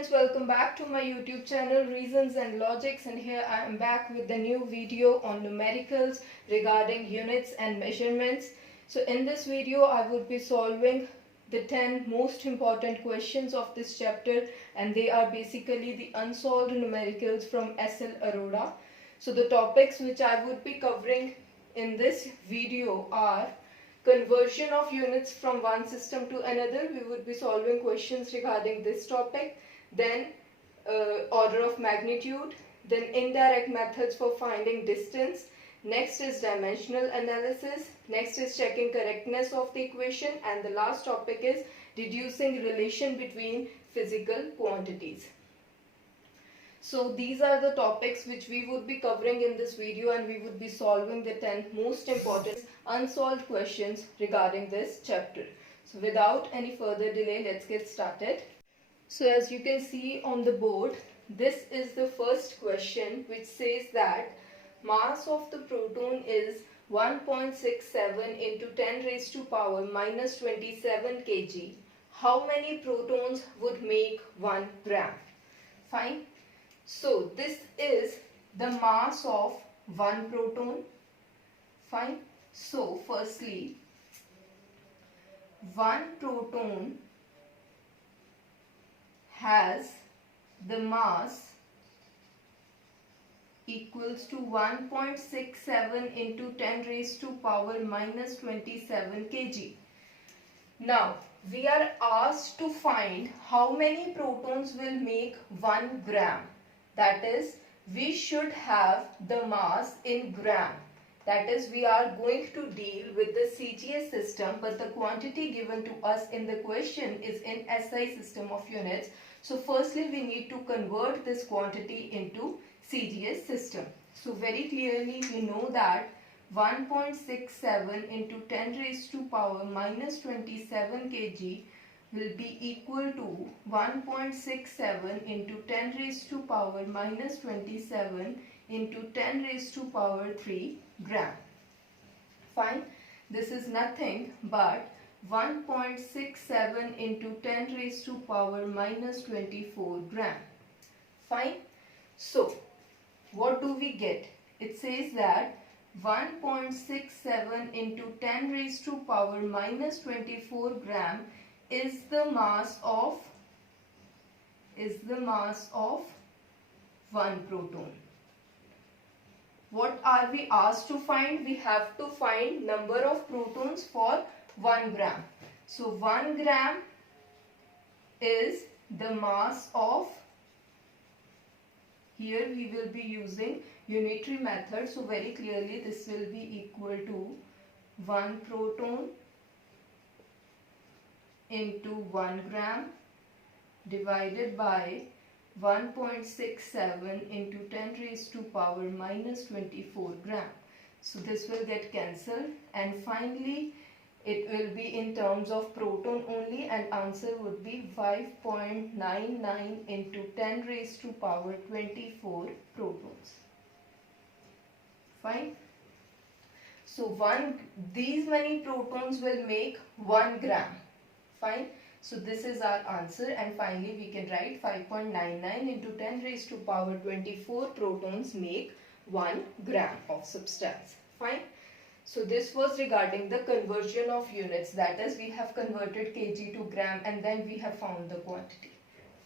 friends, welcome back to my YouTube channel Reasons and Logics, and here I am back with the new video on numericals regarding units and measurements. So in this video I would be solving the 10 most important questions of this chapter, and they are basically the unsolved numericals from SL Arora. So the topics which I would be covering in this video are conversion of units from one system to another. We would be solving questions regarding this topic. Then order of magnitude. Then indirect methods for finding distance. Next is dimensional analysis. Next is checking correctness of the equation. And the last topic is deducing relation between physical quantities. So these are the topics which we would be covering in this video, and we would be solving the 10 most important unsolved questions regarding this chapter. So without any further delay, let's get started. So as you can see on the board, this is the first question, which says that mass of the proton is 1.67 into 10 raised to power minus 27 kg. How many protons would make 1 gram? Fine. So this is the mass of one proton. Fine. So firstly, one proton has the mass equals to 1.67 into 10 raised to power minus 27 kg. Now we are asked to find how many protons will make 1 gram. That is, we should have the mass in gram. That is, we are going to deal with the CGS system, but the quantity given to us in the question is in SI system of units. So firstly, we need to convert this quantity into CGS system. So very clearly we know that 1.67 into 10 raised to power minus 27 kg will be equal to 1.67 into 10 raised to power minus 27 into 10 raised to power 3 gram. Fine. This is nothing but 1.67 into 10 raised to power minus 24 gram. Fine. So what do we get? It says that 1.67 into 10 raised to power minus 24 gram is the mass of one proton. What are we asked to find? We have to find number of protons for 1 gram. So 1 gram is the mass of, here we will be using unitary method. So very clearly this will be equal to 1 proton into 1 gram divided by 1.67 into 10 raised to power minus 24 gram. So this will get cancelled, and finally it will be in terms of proton only, and answer would be 5.99 into 10 raised to power 24 protons. Fine. So these many protons will make 1 gram. Fine. So this is our answer, and finally we can write 5.99 into 10 raised to power 24 protons make 1 gram of substance. Fine. So this was regarding the conversion of units, that is, we have converted kg to gram and then we have found the quantity.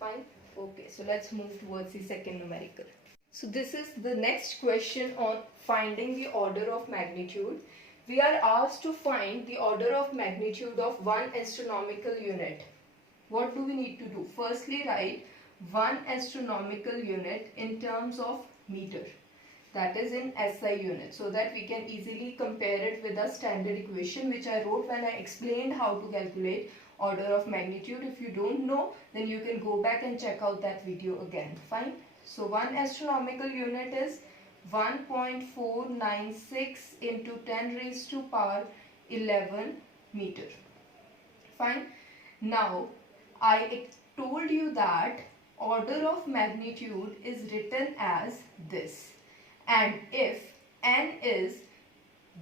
Fine. Okay, so let's move towards the second numerical. So this is the next question on finding the order of magnitude. We are asked to find the order of magnitude of one astronomical unit. What do we need to do? Firstly, write one astronomical unit in terms of meter. That is in SI unit, so that we can easily compare it with a standard equation which I wrote when I explained how to calculate order of magnitude. If you don't know, then you can go back and check out that video again. Fine. So one astronomical unit is 1.496 into 10 raised to power 11 meter. Fine. Now I told you that order of magnitude is written as this, and if n is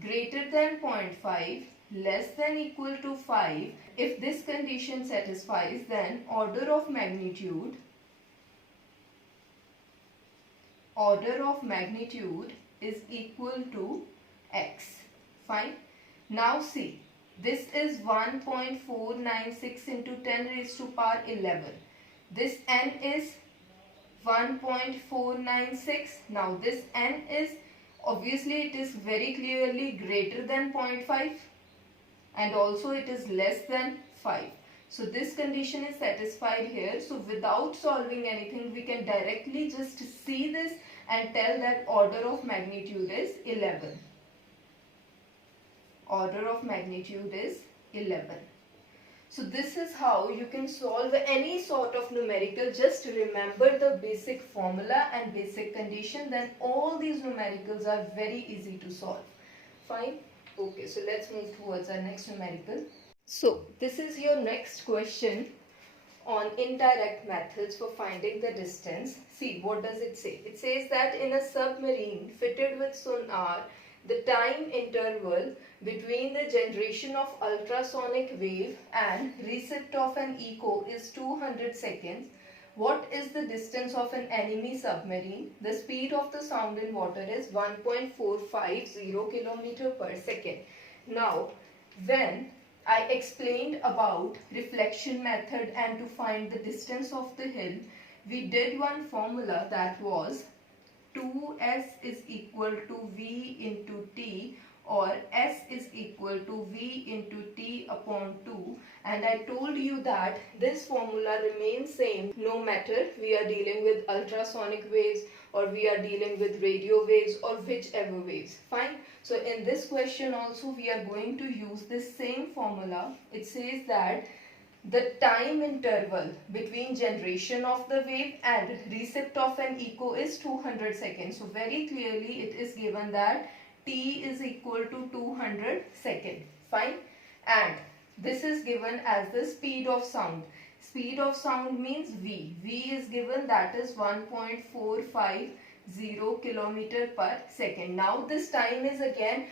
greater than 0.5, less than equal to 5, if this condition satisfies, then order of magnitude order of magnitude is equal to x. Fine. Now see, this is 1.496 into 10 raised to power 11. This n is 1.496. Now this n is, obviously it is very clearly greater than 0.5 and also it is less than 5. So this condition is satisfied here. So without solving anything, we can directly just see this and tell that order of magnitude is 11. Order of magnitude is 11. So this is how you can solve any sort of numerical. Just remember the basic formula and basic condition, then all these numericals are very easy to solve. Fine. Okay, so let's move towards our next numerical. So this is your next question on indirect methods for finding the distance. See, what does it say? It says that in a submarine fitted with sonar, the time interval between the generation of ultrasonic wave and receipt of an echo is 200 seconds. What is the distance of an enemy submarine? The speed of the sound in water is 1.450 km per second. Now, when I explained about reflection method and to find the distance of the hill, we did one formula that was 2s is equal to v into t, or s is equal to v into t upon 2, and I told you that this formula remains same no matter we are dealing with ultrasonic waves or we are dealing with radio waves or whichever waves. Fine. So in this question also we are going to use this same formula. It says that the time interval between generation of the wave and receipt of an echo is 200 seconds. So very clearly it is given that t is equal to 200 seconds. Fine. And this is given as the speed of sound. Speed of sound means v. V is given, that is 1.450 km per second. Now this time is again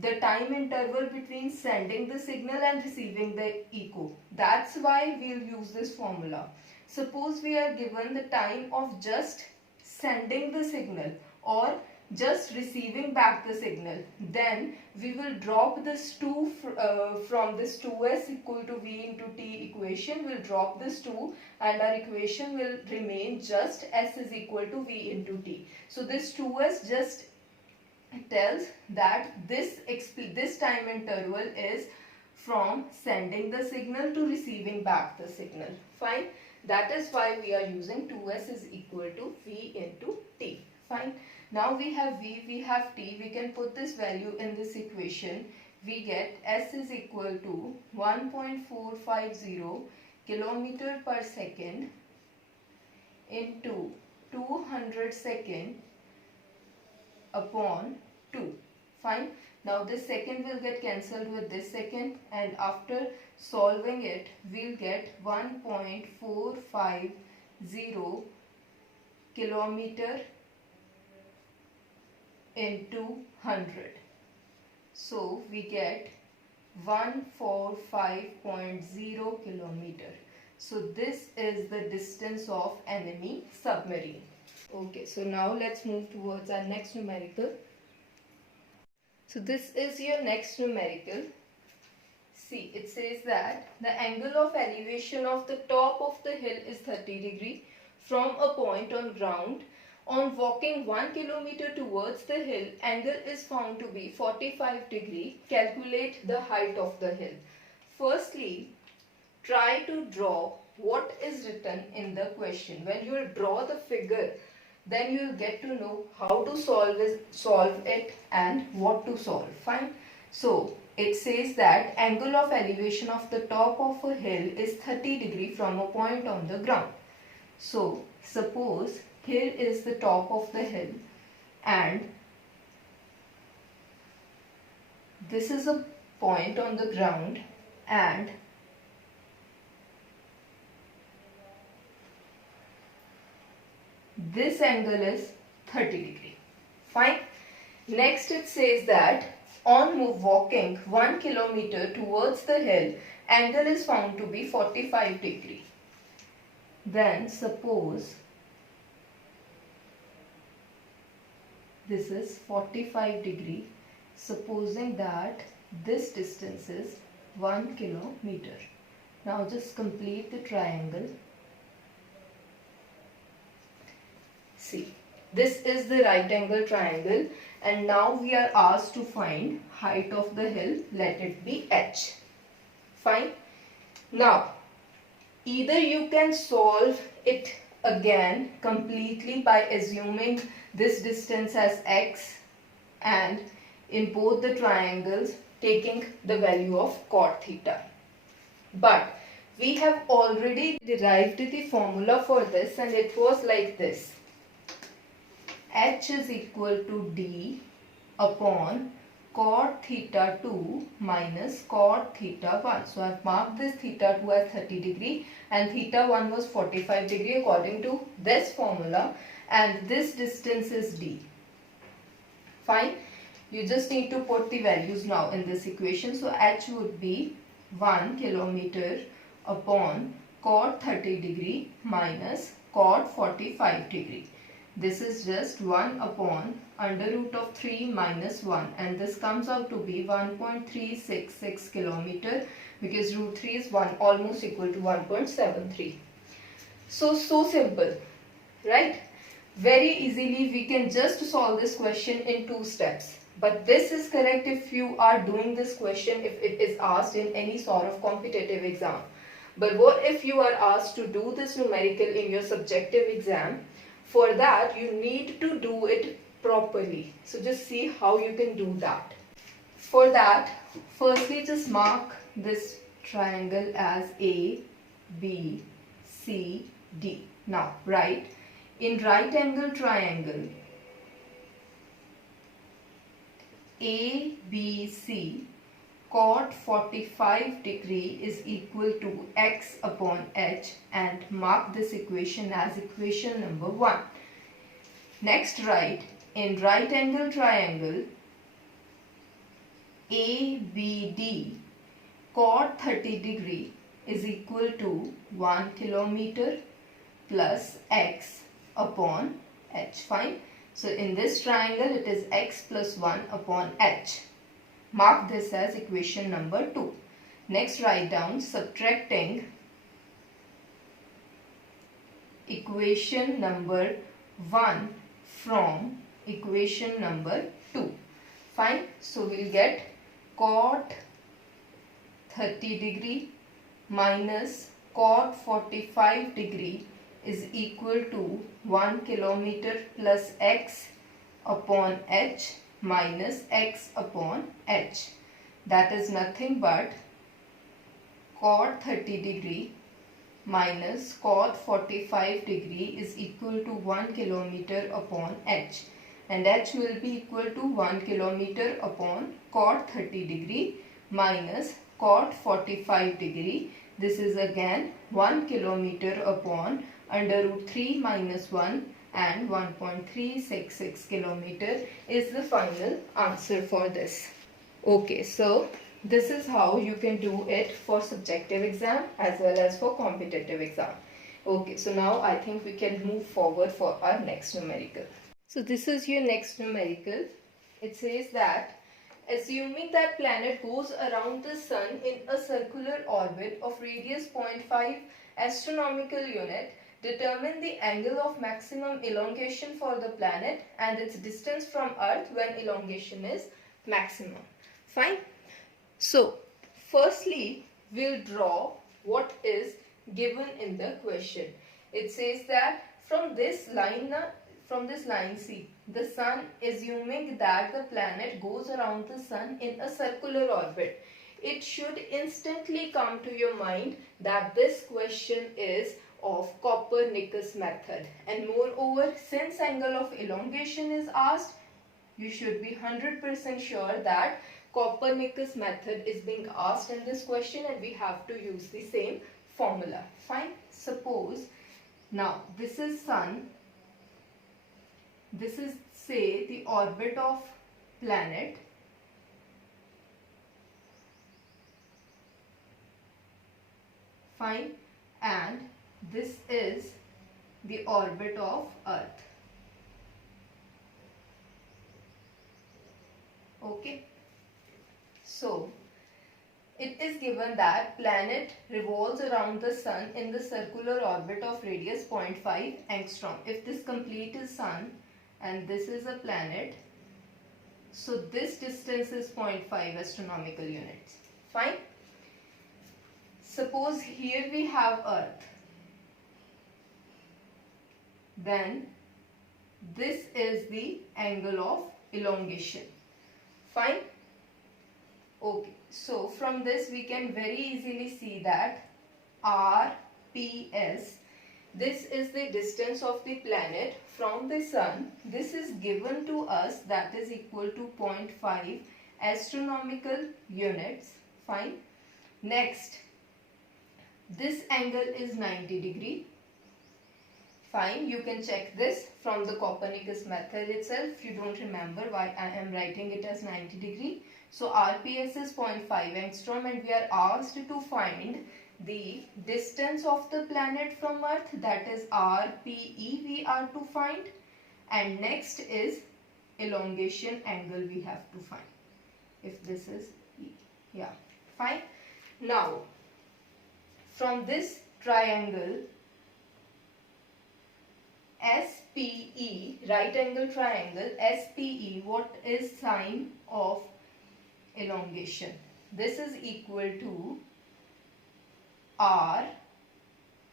the time interval between sending the signal and receiving the echo. That's why we'll use this formula. Suppose we are given the time of just sending the signal or just receiving back the signal, then we will drop this 2 from this 2s equal to v into t equation. We'll drop this 2 and our equation will remain just s is equal to v into t. So this 2s just tells that this time interval is from sending the signal to receiving back the signal. Fine. That is why we are using 2s is equal to v into t. Fine. Now we have v, we have t. We can put this value in this equation. We get s is equal to 1.450 km per second into 200 second upon 2. Fine. Now this second will get cancelled with this second, and after solving it we'll get 1.450 km into 100. So we get 145.0 kilometer. So this is the distance of enemy submarine. Okay, so now let's move towards our next numerical. So this is your next numerical. See, it says that the angle of elevation of the top of the hill is 30 degree from a point on ground. On walking 1 kilometer towards the hill, angle is found to be 45 degree. Calculate the height of the hill. Firstly, try to draw what is written in the question. When you will draw the figure, then you will get to know how to solve it and what to solve. Fine. So it says that angle of elevation of the top of a hill is 30 degree from a point on the ground. So suppose here is the top of the hill and this is a point on the ground, and this angle is 30 degree. Fine. Next it says that on walking 1 kilometer towards the hill, angle is found to be 45 degree. Then suppose this is 45 degree, supposing that this distance is 1 kilometer. Now just complete the triangle. See, this is the right angle triangle, and now we are asked to find height of the hill. Let it be h. Fine. Now, either you can solve it again completely by assuming this distance as x, and in both the triangles taking the value of cot theta. But we have already derived the formula for this, and it was like this. H is equal to d upon cot theta 2 minus cot theta 1. So I have marked this theta 2 as 30 degree and theta 1 was 45 degree according to this formula, and this distance is d. Fine. You just need to put the values now in this equation. So h would be 1 kilometer upon cot 30 degree minus cot 45 degree. This is just 1 upon under root of 3 minus 1, and this comes out to be 1.366 kilometer, because root 3 is almost equal to 1.73. So simple, right? Very easily we can just solve this question in 2 steps. But this is correct if you are doing this question if it is asked in any sort of competitive exam. But what if you are asked to do this numerical in your subjective exam? For that, you need to do it properly. So just see how you can do that. For that, firstly just mark this triangle as A, B, C, D. Now, right, in right angle triangle, ABC, cot 45 degree is equal to x upon h, and mark this equation as equation number 1. Next, write in right angle triangle ABD, cot 30 degree is equal to 1 kilometer plus x upon h. Fine. So in this triangle it is x plus 1 upon h. Mark this as equation number 2. Next, write down subtracting equation number 1 from equation number 2. Fine. So we'll get cot 30 degree minus cot 45 degree is equal to 1 kilometer plus x upon h minus x upon h. That is nothing but cot 30 degree minus cot 45 degree is equal to 1 kilometer upon h, and h will be equal to 1 kilometer upon cot 30 degree minus cot 45 degree. This is again 1 kilometer upon under root 3 minus 1, and 1.366 kilometer is the final answer for this. Okay, so this is how you can do it for subjective exam as well as for competitive exam. Okay, so now I think we can move forward for our next numerical. So this is your next numerical. It says that assuming that planet goes around the sun in a circular orbit of radius 0.5 astronomical unit, determine the angle of maximum elongation for the planet and its distance from Earth when elongation is maximum. Fine. So, firstly, we'll draw what is given in the question. It says that from this line, see, the sun, assuming that the planet goes around the sun in a circular orbit, it should instantly come to your mind that this question is of Copernicus method, and moreover, since angle of elongation is asked, you should be 100% sure that Copernicus method is being asked in this question, and we have to use the same formula. Fine. Suppose now this is sun, this is say the orbit of planet, fine, and this is the orbit of Earth. Okay. So it is given that planet revolves around the sun in the circular orbit of radius 0.5 angstrom. If this complete is sun and this is a planet, so this distance is 0.5 astronomical units. Fine. Suppose here we have Earth. Then this is the angle of elongation. Fine. Okay. So from this we can very easily see that RPS, this is the distance of the planet from the sun. This is given to us, that is equal to 0.5 astronomical units. Fine. Next, this angle is 90 degree. Fine, you can check this from the Copernicus method itself. If you don't remember why I am writing it as 90 degree. So RPS is 0.5 angstrom and we are asked to find the distance of the planet from Earth, that is RPE we are to find, and next is elongation angle we have to find, if this is E. Yeah, fine. Now from this triangle SPE, right angle triangle SPE, what is sine of elongation? This is equal to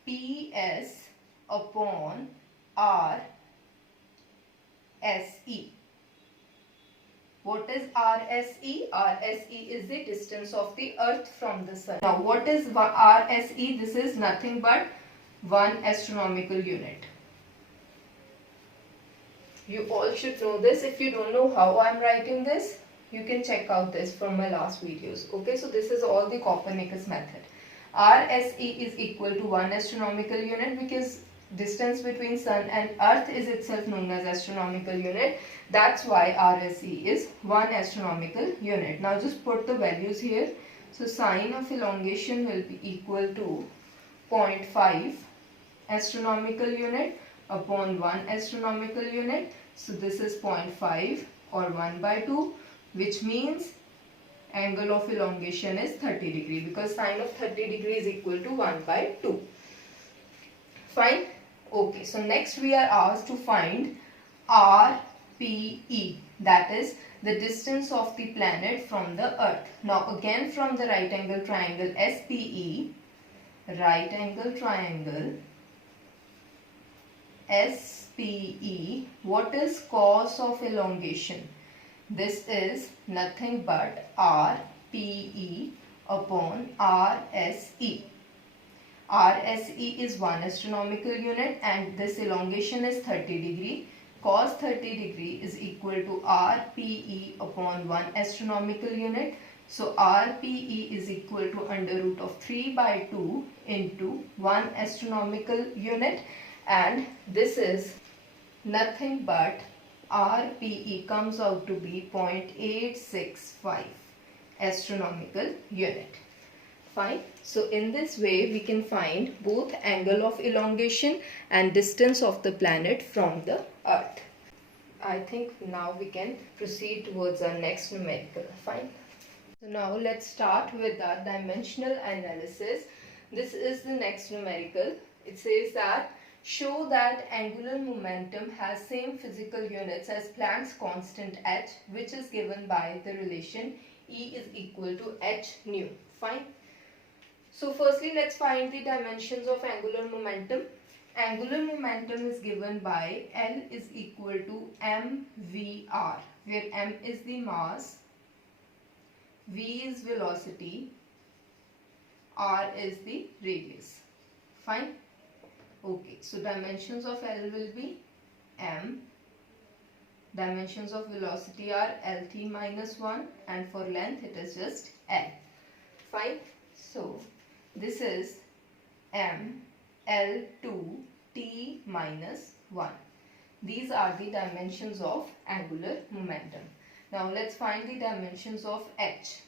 RPS upon RSE. What is RSE? RSE is the distance of the Earth from the sun. Now what is RSE? This is nothing but 1 astronomical unit. You all should know this. If you don't know how I am writing this, you can check out this from my last videos. Okay, so this is all the Copernicus method. RSE is equal to 1 astronomical unit because distance between sun and Earth is itself known as astronomical unit. That's why RSE is 1 astronomical unit. Now just put the values here. So sine of elongation will be equal to 0.5 astronomical unit upon 1 astronomical unit. So this is 0.5 or 1 by 2, which means angle of elongation is 30 degree because sine of 30 degree is equal to 1 by 2. Fine. Okay, so next we are asked to find RPE, that is the distance of the planet from the Earth. Now again from the right angle triangle SPE, right angle triangle SPE, what is cos of elongation? This is nothing but RPE upon RSE. RSE is 1 astronomical unit and this elongation is 30 degree. Cos 30 degree is equal to RPE upon 1 astronomical unit. So RPE is equal to under root of 3 by 2 into 1 astronomical unit, and this is nothing but RPE comes out to be 0.865 astronomical unit. Fine. So in this way we can find both angle of elongation and distance of the planet from the Earth. I think now we can proceed towards our next numerical. Fine. So now let's start with our dimensional analysis. This is the next numerical. It says that show that angular momentum has same physical units as Planck's constant h, which is given by the relation E is equal to h nu. Fine. So firstly let's find the dimensions of angular momentum. Angular momentum is given by L is equal to mvr, where m is the mass, v is velocity, r is the radius. Fine. Okay, so dimensions of L will be m, dimensions of velocity are lt minus 1, and for length it is just l. Fine. So this is m L2 t minus 1. These are the dimensions of angular momentum. Now let's find the dimensions of h.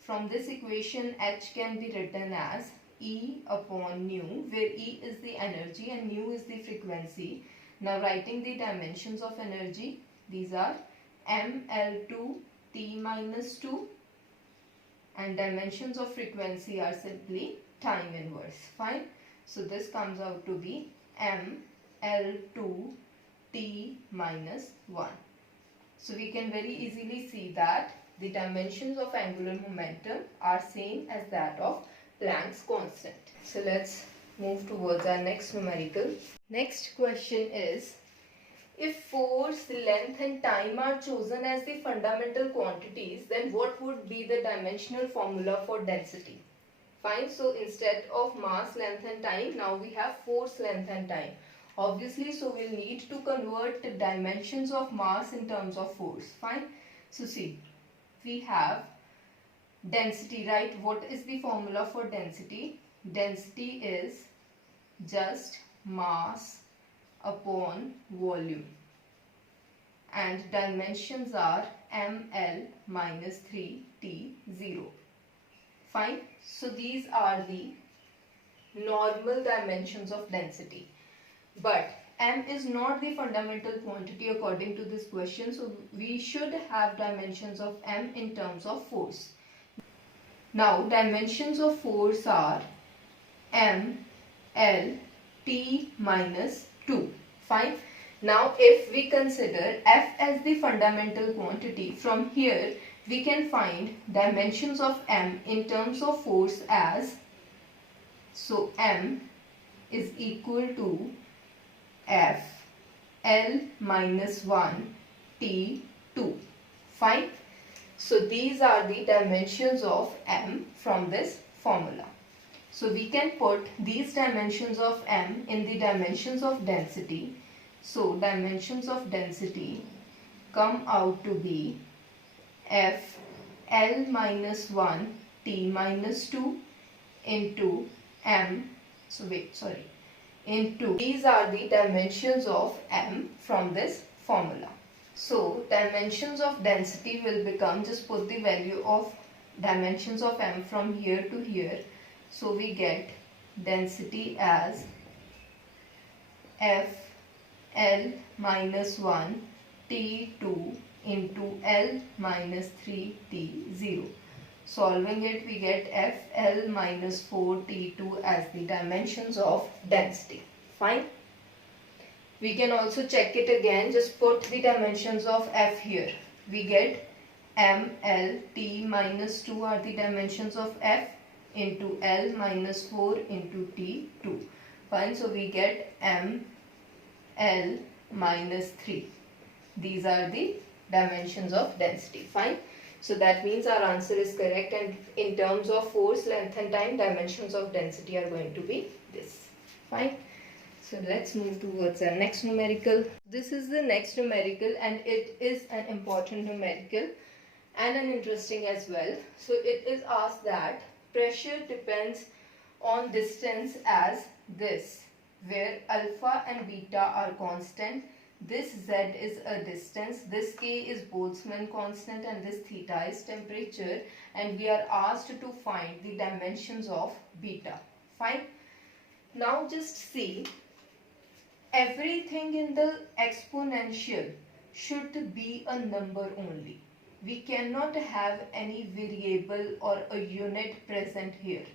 From this equation h can be written as E upon nu, where E is the energy and nu is the frequency. Now writing the dimensions of energy, these are mL2 T minus 2, and dimensions of frequency are simply time inverse. Fine. So this comes out to be ML2 T minus 1. So we can very easily see that the dimensions of angular momentum are same as that of Planck's constant. So let's move towards our next numerical. Next question is, if force, length and time are chosen as the fundamental quantities, then what would be the dimensional formula for density? Fine. So instead of mass, length and time, now we have force, length and time. Obviously, so we'll need to convert the dimensions of mass in terms of force. Fine. So see, we have density, right? What is the formula for density? Density is just mass upon volume, and dimensions are ml minus 3t0. Fine. So these are the normal dimensions of density, but m is not the fundamental quantity according to this question, so we should have dimensions of m in terms of force. Now dimensions of force are m, l, t minus 2. Fine. Now if we consider f as the fundamental quantity, from here we can find dimensions of m in terms of force as, so m is equal to f l minus 1 t 2. Fine. So these are the dimensions of m from this formula. So we can put these dimensions of m in the dimensions of density. So dimensions of density come out to be f l minus 1 t minus 2 into m, into, these are the dimensions of m from this formula. So dimensions of density will become, just put the value of dimensions of m from here to here. So we get density as f l minus 1 t2 into l minus 3 t0. Solving it, we get f l minus 4 t2 as the dimensions of density. Fine. We can also check it again. Just put the dimensions of f here. We get m, l, t minus 2 are the dimensions of f into l minus 4 into t2. Fine. So we get m, l minus 3. These are the dimensions of density. Fine. So that means our answer is correct, and in terms of force, length and time, dimensions of density are going to be this. Fine. So let's move towards our next numerical. This is the next numerical, and it is an important numerical and an interesting as well. So it is asked that pressure depends on distance as this, where alpha and beta are constant. This z is a distance, this k is Boltzmann constant, and this theta is temperature, and we are asked to find the dimensions of beta. Fine. Now just see, everything in the exponential should be a number only. We cannot have any variable or a unit present here.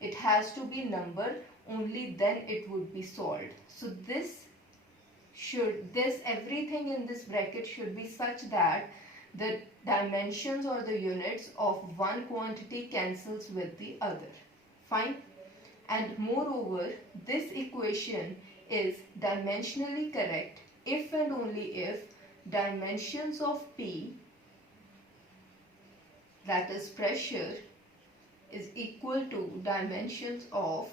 It has to be number, only then it would be solved. So everything in this bracket should be such that the dimensions or the units of one quantity cancels with the other. Fine. And moreover, this equation is dimensionally correct if and only if dimensions of P, that is pressure, is equal to dimensions of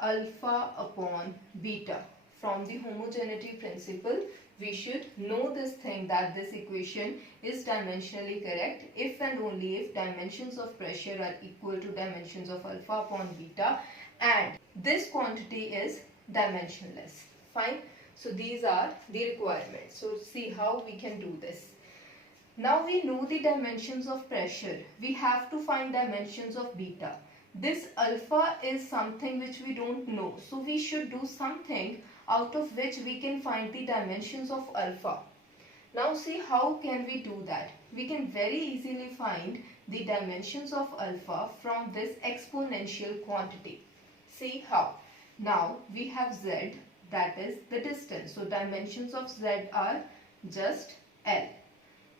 alpha upon beta. From the homogeneity principle, we should know this thing, that this equation is dimensionally correct if and only if dimensions of pressure are equal to dimensions of alpha upon beta, and this quantity is dimensionless. Fine. So these are the requirements. So see how we can do this. Now we know the dimensions of pressure. We have to find dimensions of beta. This alpha is something which we don't know. So we should do something out of which we can find the dimensions of alpha. Now see how can we do that. We can very easily find the dimensions of alpha from this exponential quantity. See how. Now we have z, that is the distance. So dimensions of z are just L.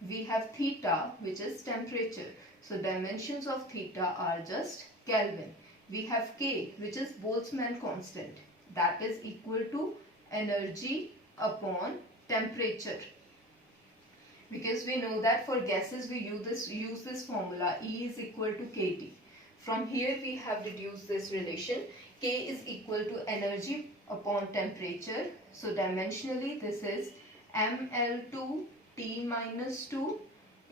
We have theta, which is temperature. So dimensions of theta are just Kelvin. We have K, which is Boltzmann constant. That is equal to energy upon temperature. Because we know that for gases we use this formula, E is equal to kT. From here we have reduced this relation. K is equal to energy upon temperature. So dimensionally this is mL2 T minus 2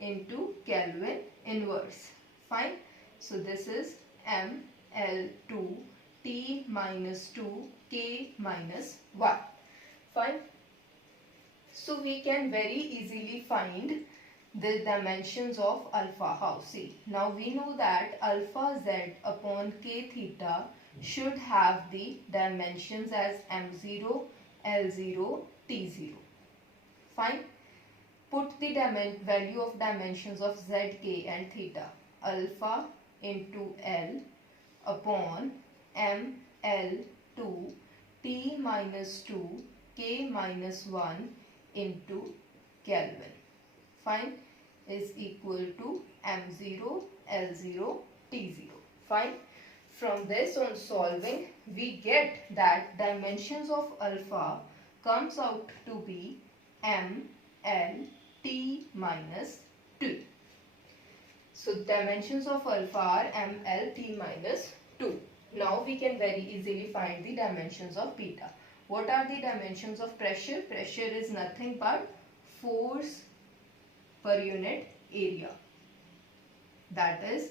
into Kelvin inverse. Fine. So this is mL2 T minus 2 K minus 1. Fine. So we can very easily find the dimensions of alpha. How? See, now we know that alpha z upon k theta should have the dimensions as m0, l0, t0. Fine. Put the value of dimensions of z, k and theta. Alpha into L upon m, L2, t minus 2, k minus 1 into Kelvin. Fine. Is equal to m0, l0, t0. Fine. From this, on solving, we get that dimensions of alpha comes out to be m, l, t minus 2. So dimensions of alpha are m, l, t minus 2. Now we can very easily find the dimensions of beta. What are the dimensions of pressure? Pressure is nothing but force per unit area. That is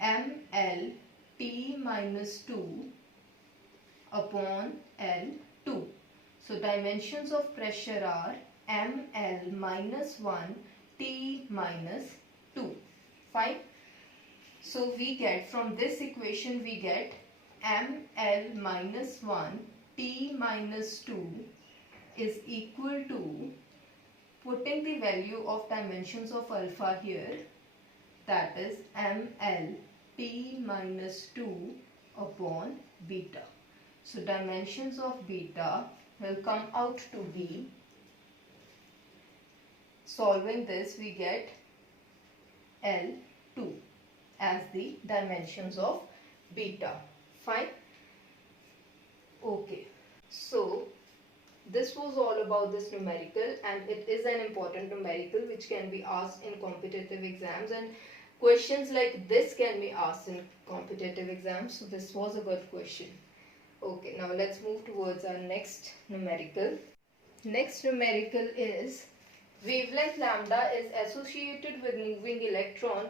ml T minus 2 upon L2. So dimensions of pressure are ml minus 1 T minus 2. Fine. So we get from this equation we get ml minus 1 T minus 2 is equal to, putting the value of dimensions of alpha here, that is ml T minus 2 upon beta. So dimensions of beta will come out to be, solving this we get L2 as the dimensions of beta. Fine. Okay. So this was all about this numerical, and it is an important numerical which can be asked in competitive exams, and questions like this can be asked in competitive exams. So this was a good question. Okay, now let's move towards our next numerical. Next numerical is wavelength lambda is associated with moving electron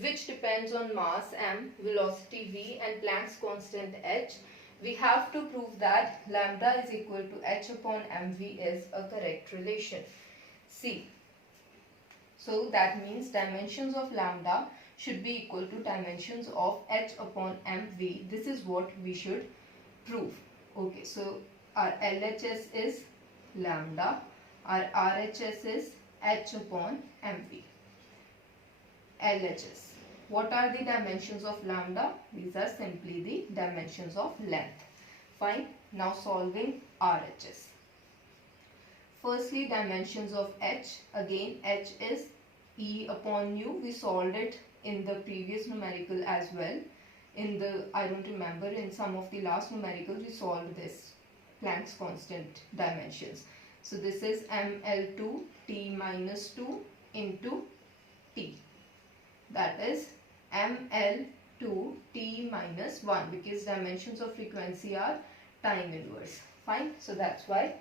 which depends on mass m, velocity v and Planck's constant h. We have to prove that lambda is equal to h upon mv is a correct relation. See, so that means dimensions of lambda should be equal to dimensions of h upon mv. This is what we should prove. Okay, so our LHS is lambda, our RHS is h upon mv. LHS. What are the dimensions of lambda? These are simply the dimensions of length. Fine. Now solving RHS. Firstly, dimensions of h. Again, h is E upon nu. We solved it in the previous numerical as well. In the, I don't remember, in some of the last numericals we solved this Planck's constant dimensions. So this is ml2 t minus 2 into t. That is ml2 t minus 1, because dimensions of frequency are time inverse. Fine. So that's why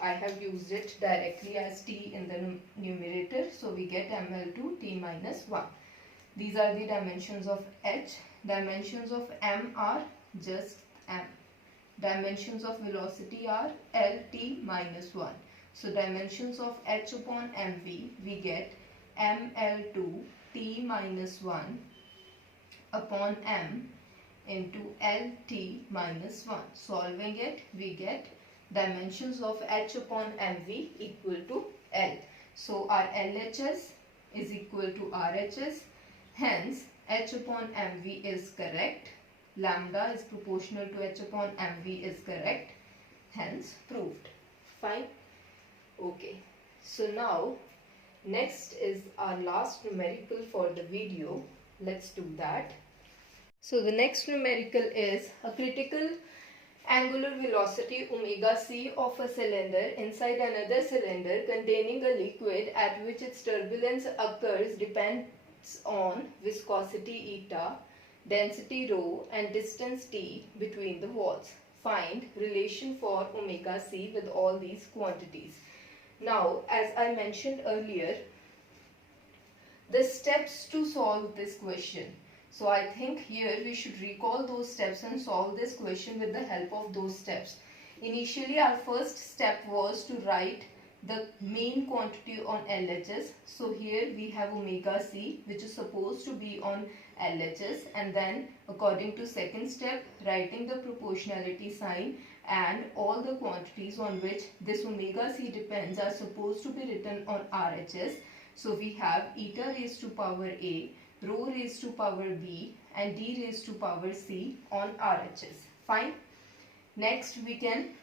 I have used it directly as t in the numerator. So we get ml2 t minus 1. These are the dimensions of h. Dimensions of m are just m. Dimensions of velocity are lt minus 1. So dimensions of h upon mv, we get ml2 t minus 1 upon m into lt minus 1. Solving it, we get dimensions of H upon mv equal to L. So our LHS is equal to RHS. Hence H upon mv is correct. Lambda is proportional to H upon mv is correct. Hence proved. Fine. Okay. So now next is our last numerical for the video. Let's do that. So the next numerical is a critical angular velocity omega c of a cylinder inside another cylinder containing a liquid at which its turbulence occurs depends on viscosity eta, density rho and distance t between the walls. Find relation for omega c with all these quantities. Now, as I mentioned earlier, the steps to solve this question. So I think here we should recall those steps and solve this question with the help of those steps. Initially our first step was to write the main quantity on LHS. So here we have omega c which is supposed to be on LHS, and then according to second step writing the proportionality sign and all the quantities on which this omega c depends are supposed to be written on RHS. So we have eta raised to power a, rho raised to power b and d raised to power c on RHS. Fine. Next we can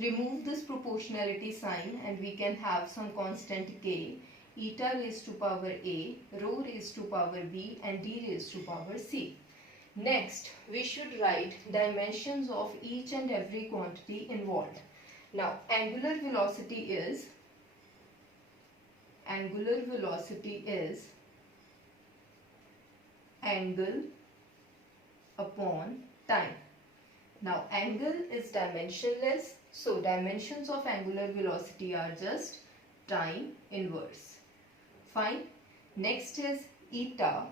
remove this proportionality sign and we can have some constant k, eta raised to power a, rho raised to power b and d raised to power c. Next we should write dimensions of each and every quantity involved. Now angular velocity is angle upon time. Now angle is dimensionless, so dimensions of angular velocity are just time inverse. Fine. Next is eta,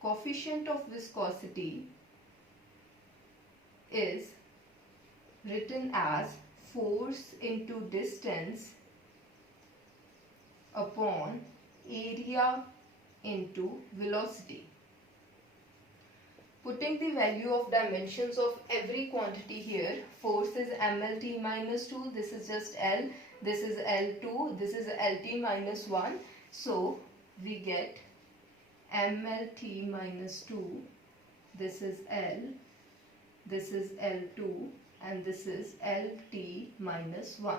coefficient of viscosity is written as force into distance upon area into velocity. Putting the value of dimensions of every quantity here, force is mlt minus 2, this is just L, this is L2, this is LT minus 1. So we get mlt minus 2, this is L, this is L2 and this is LT minus 1.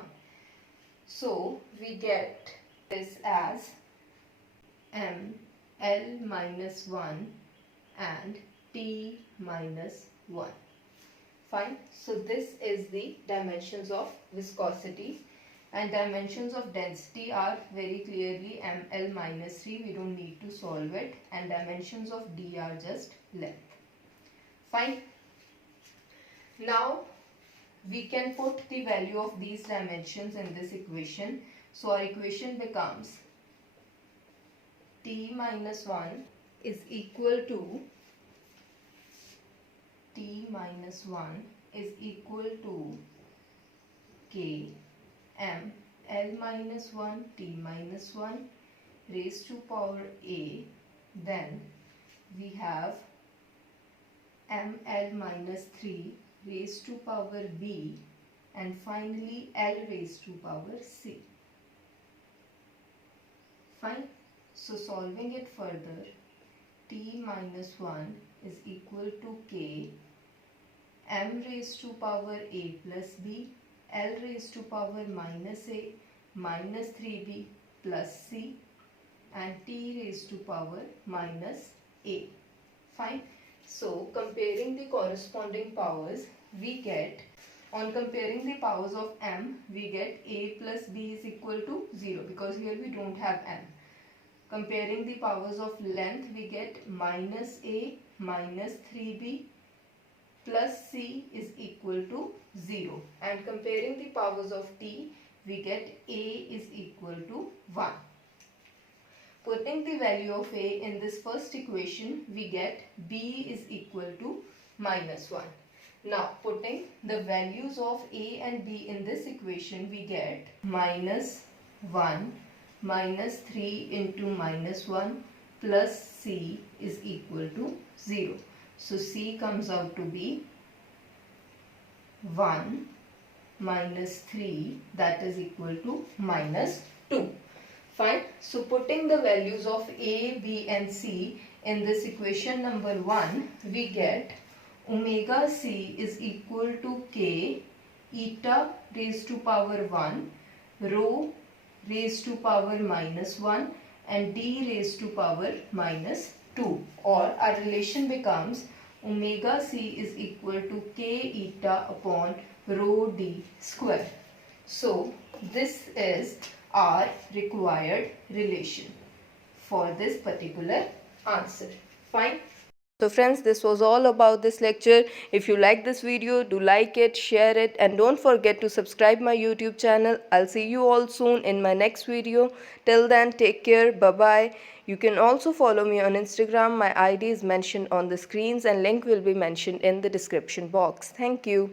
So we get this as L minus 1 and T minus 1. Fine. So this is the dimensions of viscosity, and dimensions of density are very clearly ml minus 3. We don't need to solve it. And dimensions of d are just length. Fine. Now we can put the value of these dimensions in this equation. So our equation becomes T minus 1 is equal to K m L minus 1 T minus 1 raised to power A. Then we have ml minus 3 raised to power B, and finally L raised to power C. Fine. So solving it further, T minus 1 is equal to K m raised to power A plus B, L raised to power minus A minus 3B plus C, and T raised to power minus A. Fine. So comparing the corresponding powers, we get, on comparing the powers of m, we get A plus B is equal to 0 because here we don't have m. Comparing the powers of length, we get minus A minus 3B plus C is equal to 0. And comparing the powers of T, we get A is equal to 1. Putting the value of A in this first equation, we get B is equal to minus 1. Now putting the values of A and B in this equation, we get minus 1 minus 3 into minus 1 plus C is equal to 0. So C comes out to be 1 minus 3, that is equal to minus 2. Fine. So putting the values of A, B and C in this equation number 1, we get omega C is equal to K eta raised to power 1 rho raised to power minus 1 and d raised to power minus 2, or our relation becomes omega C is equal to K eta upon rho d square. So this is our required relation for this particular answer. Fine. So friends, this was all about this lecture. If you like this video, do like it, share it, and don't forget to subscribe my YouTube channel. I'll see you all soon in my next video. Till then, take care. Bye-bye. You can also follow me on Instagram. My ID is mentioned on the screens and link will be mentioned in the description box. Thank you.